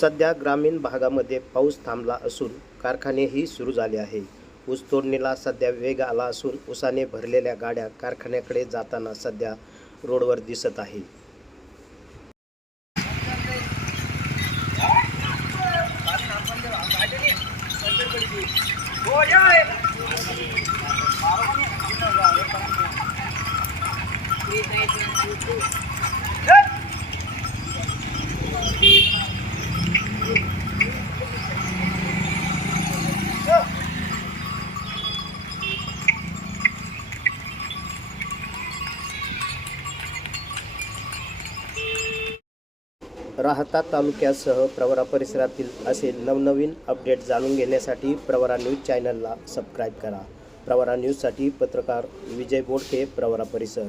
सध्या ग्रामीण भागामध्ये पाऊस थांबला असून कारखानेही सुरू झाले आहे. ऊस तोडणीला सध्या वेग आला असून उसाने भरलेल्या गाड्या कारखान्याकडे जाताना सध्या रोडवर दिसत आहे. राहता तालुक्यासह प्रवरा परिसरातील असे नवनवीन अपडेट जाणून घेण्यासाठी प्रवरा न्यूज चॅनलला सबस्क्राईब करा. प्रवरा न्यूजसाठी पत्रकार विजय बोडके प्रवरा परिसर.